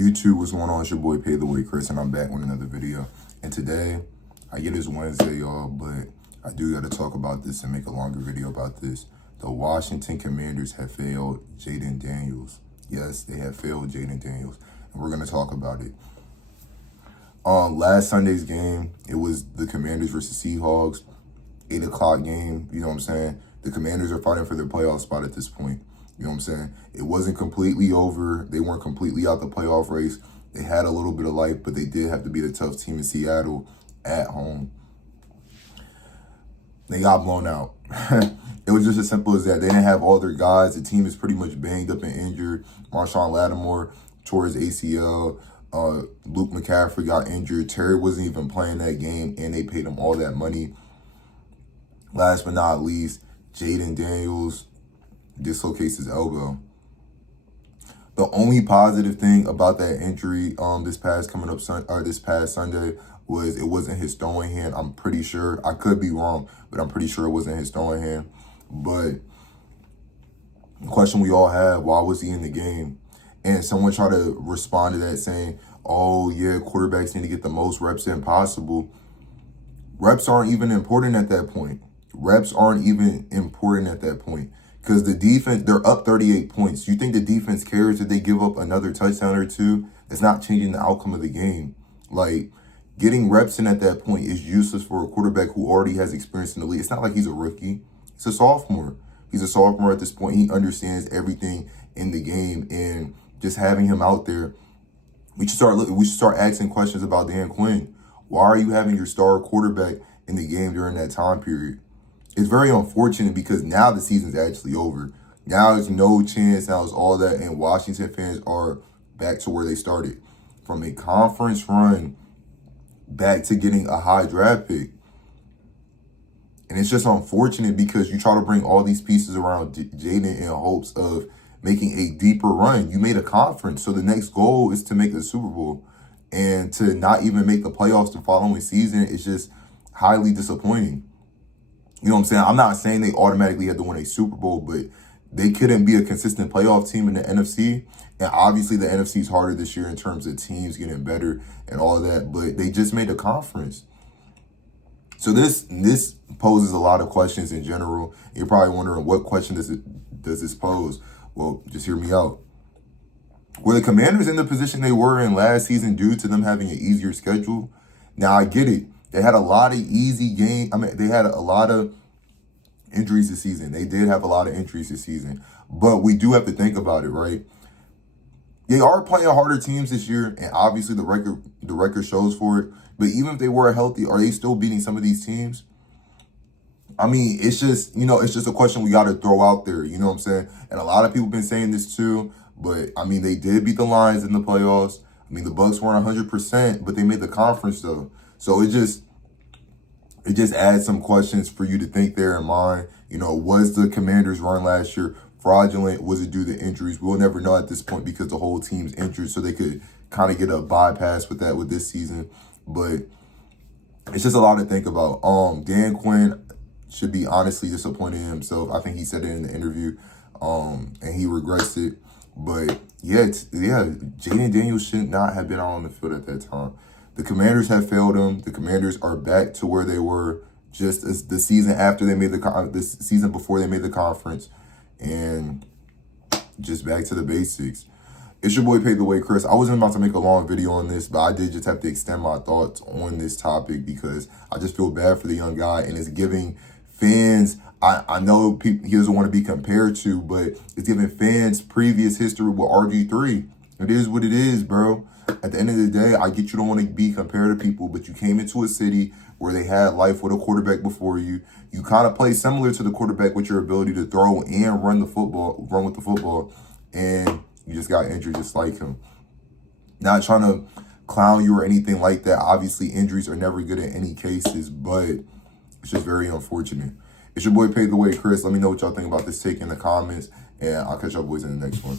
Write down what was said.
YouTube, what's going on? It's your boy Pay the Way Chris, and I'm back with another video. And today, I get it's Wednesday, y'all, but I do got to talk about this and make a longer video about this. The Washington Commanders have failed Jayden Daniels. Yes, they have failed Jayden Daniels, and we're going to talk about it. Last Sunday's game, it was the Commanders versus Seahawks, 8 o'clock game, you know what I'm saying? The Commanders are fighting for their playoff spot at this point. You know what I'm saying? It wasn't completely over. They weren't completely out the playoff race. They had a little bit of life, but they did have to beat a tough team in Seattle at home. They got blown out. It was just as simple as that. They didn't have all their guys. The team is pretty much banged up and injured. Marshawn Lattimore tore his ACL. Luke McCaffrey got injured. Terry wasn't even playing that game, and they paid him all that money. Last but not least, Jayden Daniels dislocates his elbow. The only positive thing about that injury this past Sunday was it wasn't his throwing hand. I'm pretty sure. I could be wrong, but I'm pretty sure it wasn't his throwing hand. But the question we all have, why was he in the game? And someone tried to respond to that saying, oh, yeah, quarterbacks need to get the most reps in possible. Reps aren't even important at that point. Reps aren't even important at that point. Because the defense, they're up 38 points. You think the defense cares if they give up another touchdown or two? It's not changing the outcome of the game. Like, getting reps in at that point is useless for a quarterback who already has experience in the league. It's not like he's a rookie. He's a sophomore. He's a sophomore at this point. He understands everything in the game. And just having him out there, we should start asking questions about Dan Quinn. Why are you having your star quarterback in the game during that time period? It's very unfortunate because now the season's actually over. Now there's no chance. Now it's all that. And Washington fans are back to where they started. From a conference run back to getting a high draft pick. And it's just unfortunate because you try to bring all these pieces around Jayden in hopes of making a deeper run. You made a conference. So the next goal is to make the Super Bowl. And to not even make the playoffs the following season is just highly disappointing. You know what I'm saying? I'm not saying they automatically had to win a Super Bowl, but they couldn't be a consistent playoff team in the NFC. And obviously the NFC is harder this year in terms of teams getting better and all of that, but they just made a conference. So this poses a lot of questions in general. You're probably wondering, what question does this pose? Well, just hear me out. Were the Commanders in the position they were in last season due to them having an easier schedule? Now, I get it. They had a lot of easy games. I mean, they had a lot of injuries this season. They did have a lot of injuries this season. But we do have to think about it, right? They are playing harder teams this year, and obviously the record shows for it. But even if they were healthy, are they still beating some of these teams? I mean, it's just, it's just a question we got to throw out there. You know what I'm saying? And a lot of people have been saying this too. But, I mean, they did beat the Lions in the playoffs. I mean, the Bucs weren't 100%, but they made the conference, though. So it just adds some questions for you to think there in mind. Was the Commanders' run last year fraudulent? Was it due to injuries? We'll never know at this point because the whole team's injured, so they could kind of get a bypass with that with this season. But it's just a lot to think about. Dan Quinn should be honestly disappointed in himself. I think he said it in the interview, and he regrets it. But yeah, Jayden Daniels should not have been out on the field at that time. The Commanders have failed them. The Commanders are back to where they were just as the season after they made the season before they made the conference, and just back to the basics. It's your boy Pay the Way Chris. I wasn't about to make a long video on this, but I did just have to extend my thoughts on this topic because I just feel bad for the young guy, and it's giving fans. I know he doesn't want to be compared to, but it's giving fans previous history with RG3. It is what it is, bro. At the end of the day, I get you don't want to be compared to people, but you came into a city where they had life with a quarterback before you. You kind of play similar to the quarterback with your ability to throw and run with the football, and you just got injured just like him. Not trying to clown you or anything like that. Obviously, injuries are never good in any cases, but it's just very unfortunate. It's your boy Pay the Way Chris. Let me know what y'all think about this take in the comments, and I'll catch y'all boys in the next one.